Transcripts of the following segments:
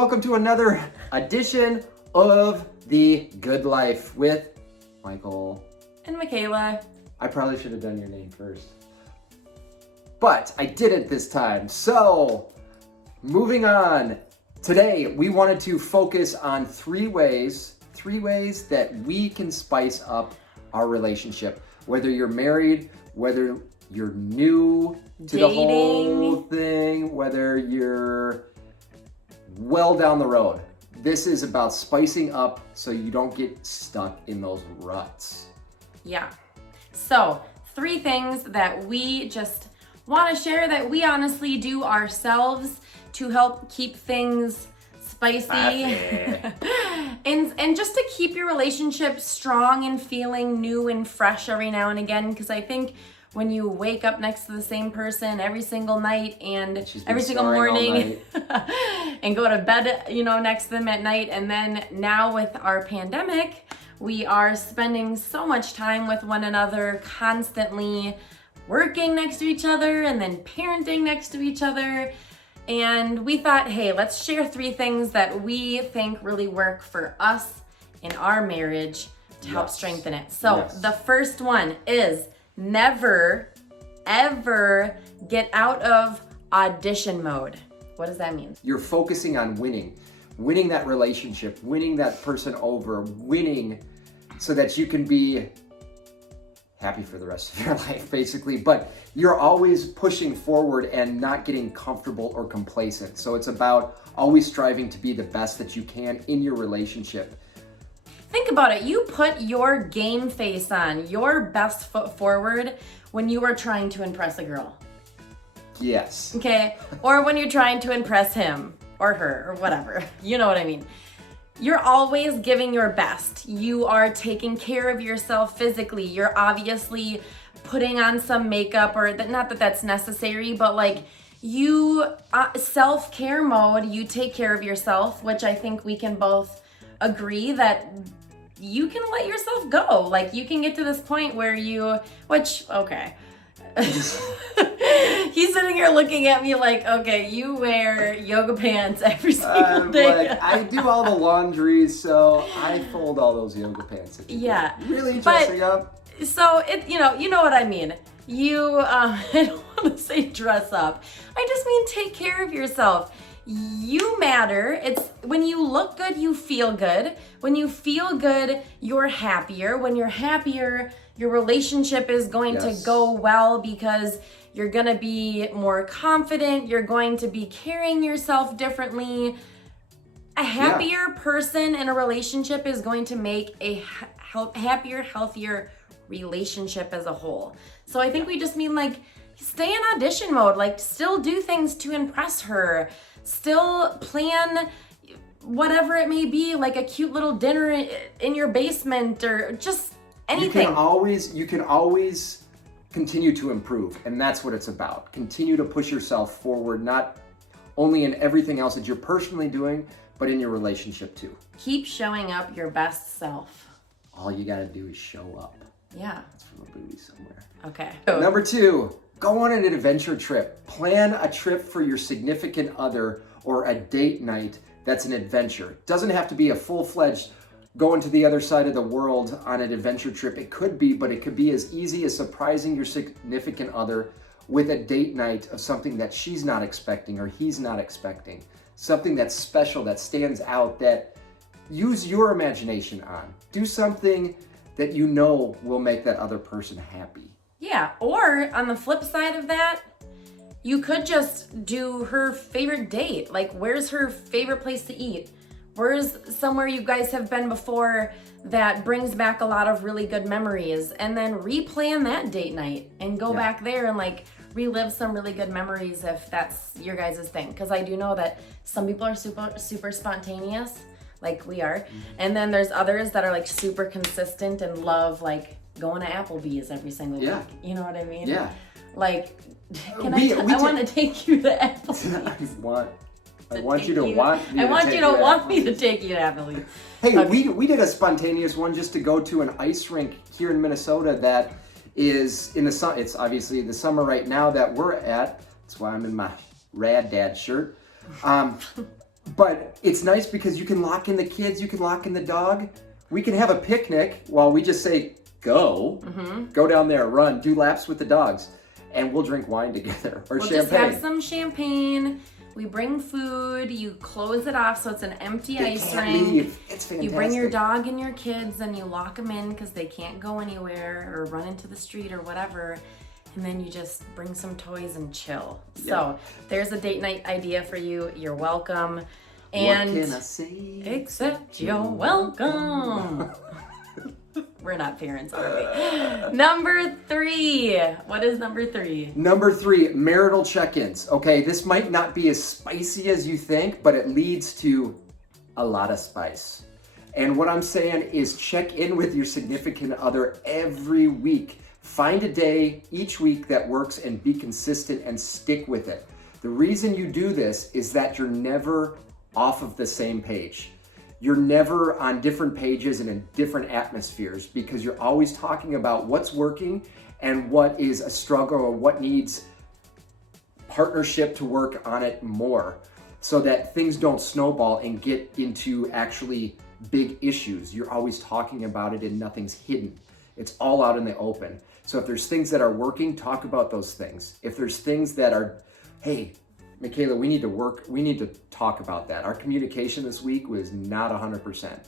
welcome to another edition of The Good Life with Michael and Michaela. I probably should have done your name first, but I didn't this time. So, moving on. Today, we wanted to focus on three ways that we can spice up our relationship. Whether you're married, whether you're new to the whole thing, whether you're well down the road. This is about spicing up so you don't get stuck in those ruts. Yeah. So, three things that we just want to share that we honestly do ourselves to help keep things spicy and just to keep your relationship strong and feeling new and fresh every now and again, because I think when you wake up next to the same person every single night and every single morning and go to bed, next to them at night, and then now with our pandemic, we are spending so much time with one another, constantly working next to each other and then parenting next to each other. And we thought, hey, let's share three things that we think really work for us in our marriage to help strengthen it. So the first one is never, ever get out of audition mode. What does that mean? You're focusing on winning that relationship, winning that person over, winning so that you can be happy for the rest of your life, basically. But you're always pushing forward and not getting comfortable or complacent. So it's about always striving to be the best that you can in your relationship. Think about it. You put your game face on, your best foot forward when you are trying to impress a girl. Yes. Okay? Or when you're trying to impress him or her or whatever. You know what I mean? You're always giving your best. You are taking care of yourself physically. You're obviously putting on some makeup, or not that that's necessary, but like you self-care mode, you take care of yourself, which I think we can both agree that you can let yourself go. Like you can get to this point where he's sitting here looking at me like, okay, you wear yoga pants every single day. Like, I do all the laundry, so I fold all those yoga pants. Yeah. Really dressing up? So it, you know what I mean. I don't want to say dress up. I just mean take care of yourself. You matter. It's when you look good, you feel good. When you feel good, you're happier. When you're happier, your relationship is going to go well because you're going to be more confident. You're going to be carrying yourself differently. A happier person in a relationship is going to make a happier, healthier relationship as a whole. So I think we just mean like stay in audition mode, like still do things to impress her. Still plan whatever it may be, like a cute little dinner in your basement or just anything. You can always continue to improve, and that's what it's about. Continue to push yourself forward, not only in everything else that you're personally doing, but in your relationship too. Keep showing up your best self. All you gotta do is show up. Yeah. That's from a movie somewhere. Okay. Number 2. Go on an adventure trip. Plan a trip for your significant other or a date night that's an adventure. It doesn't have to be a full-fledged going to the other side of the world on an adventure trip. It could be, but it could be as easy as surprising your significant other with a date night of something that she's not expecting or he's not expecting. Something that's special, that stands out, that use your imagination on. Do something that you know will make that other person happy. Yeah, or on the flip side of that, you could just do her favorite date. Like, where's her favorite place to eat? Where's somewhere you guys have been before that brings back a lot of really good memories? And then replan that date night and go back there and like relive some really good memories if that's your guys' thing. Because I do know that some people are super spontaneous, like we are. And then there's others that are like super consistent and love like going to Applebee's every single week. You know what I mean? Yeah. Like, I want to take you to Applebee's. I want you to want me to take you to Applebee's. Hey, we did a spontaneous one just to go to an ice rink here in Minnesota that is in the sun. It's obviously the summer right now that we're at. That's why I'm in my Rad Dad shirt. But it's nice because you can lock in the kids, you can lock in the dog. We can have a picnic while we just say, go down there, run, do laps with the dogs, and we'll drink wine together or we'll champagne. Just have some champagne. We bring food. You close it off so it's an empty ice rink. Leave. It's fantastic. You bring your dog and your kids and you lock them in because they can't go anywhere or run into the street or whatever. And then you just bring some toys and chill. Yep. So there's a date night idea for you. You're welcome. And what can I say? Except you're welcome. We're not parents, are we? Number 3. What is number 3? Number 3, marital check-ins. Okay, this might not be as spicy as you think, but it leads to a lot of spice. And what I'm saying is check in with your significant other every week. Find a day each week that works and be consistent and stick with it. The reason you do this is that you're never off of the same page. You're never on different pages and in different atmospheres because you're always talking about what's working and what is a struggle or what needs partnership to work on it more so that things don't snowball and get into actually big issues. You're always talking about it and nothing's hidden. It's all out in the open. So if there's things that are working, talk about those things. If there's things that are, hey, Michaela, we need to talk about that. Our communication this week was not 100%.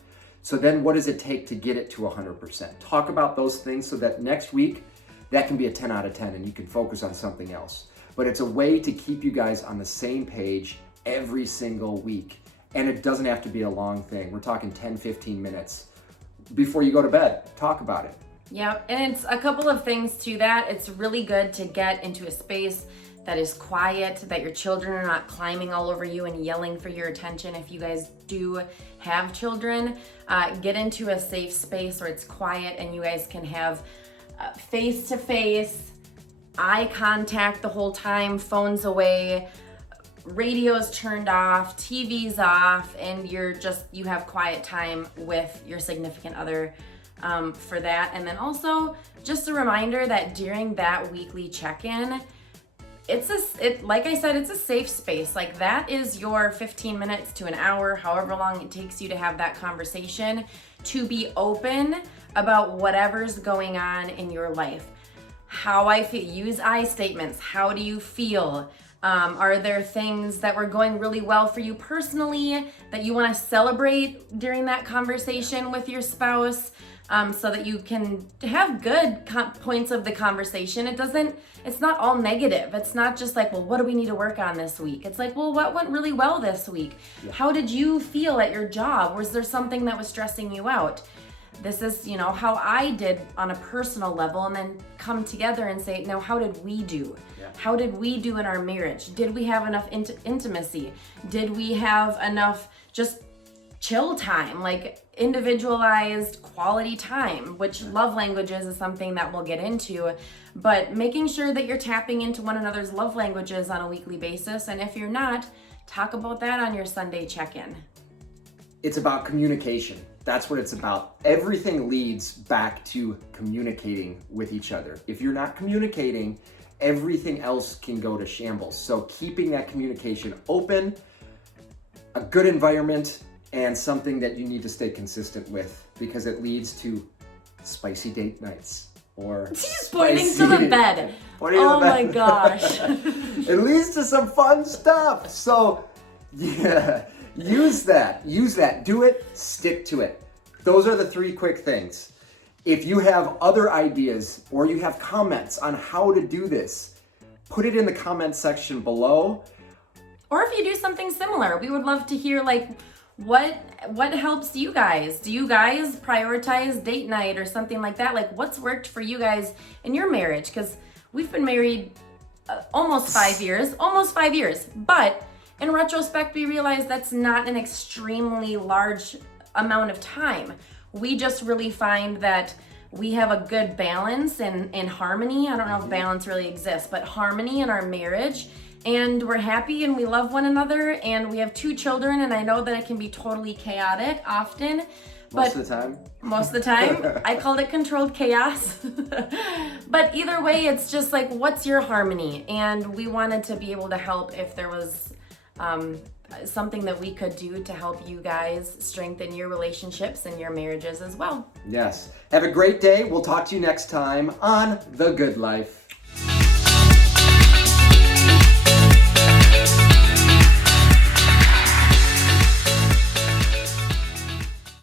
So then what does it take to get it to 100%? Talk about those things so that next week, that can be a 10 out of 10 and you can focus on something else. But it's a way to keep you guys on the same page every single week. And it doesn't have to be a long thing. We're talking 10, 15 minutes before you go to bed. Talk about it. Yep, and it's a couple of things to that. It's really good to get into a space that is quiet, that your children are not climbing all over you and yelling for your attention. If you guys do have children, get into a safe space where it's quiet and you guys can have face-to-face, eye contact the whole time, phones away, radios turned off, TV's off, and you have quiet time with your significant other for that. And then also just a reminder that during that weekly check-in, like I said, it's a safe space. Like that is your 15 minutes to an hour, however long it takes you to have that conversation, to be open about whatever's going on in your life. How I feel, use I statements. How do you feel? Are there things that were going really well for you personally that you want to celebrate during that conversation with your spouse? So that you can have good points of the conversation. It's not all negative. It's not just like, well, what do we need to work on this week? It's like, well, what went really well this week? Yeah. How did you feel at your job? Was there something that was stressing you out? This is, how I did on a personal level, and then come together and say, now, how did we do? Yeah. How did we do in our marriage? Did we have enough intimacy? Did we have enough just chill time, like individualized quality time, which love languages is something that we'll get into, but making sure that you're tapping into one another's love languages on a weekly basis. And if you're not, talk about that on your Sunday check-in. It's about communication. That's what it's about. Everything leads back to communicating with each other. If you're not communicating, everything else can go to shambles. So keeping that communication open, a good environment, and something that you need to stay consistent with because it leads to spicy date nights or She's pointing to the bed. Oh my gosh. It leads to some fun stuff. So yeah, use that. Do it, stick to it. Those are the 3 quick things. If you have other ideas or you have comments on how to do this, put it in the comment section below. Or if you do something similar, we would love to hear what helps you guys? Do you guys prioritize date night or something like that? Like what's worked for you guys in your marriage? Because we've been married almost 5 years. But in retrospect, we realize that's not an extremely large amount of time. We just really find that we have a good balance and harmony. I don't know if balance really exists, but harmony in our marriage. And we're happy and we love one another, and we have 2 children, and I know that it can be totally chaotic often. Most of the time. I called it controlled chaos. But either way, it's just like, what's your harmony? And we wanted to be able to help if there was something that we could do to help you guys strengthen your relationships and your marriages as well. Yes. Have a great day. We'll talk to you next time on The Good Life.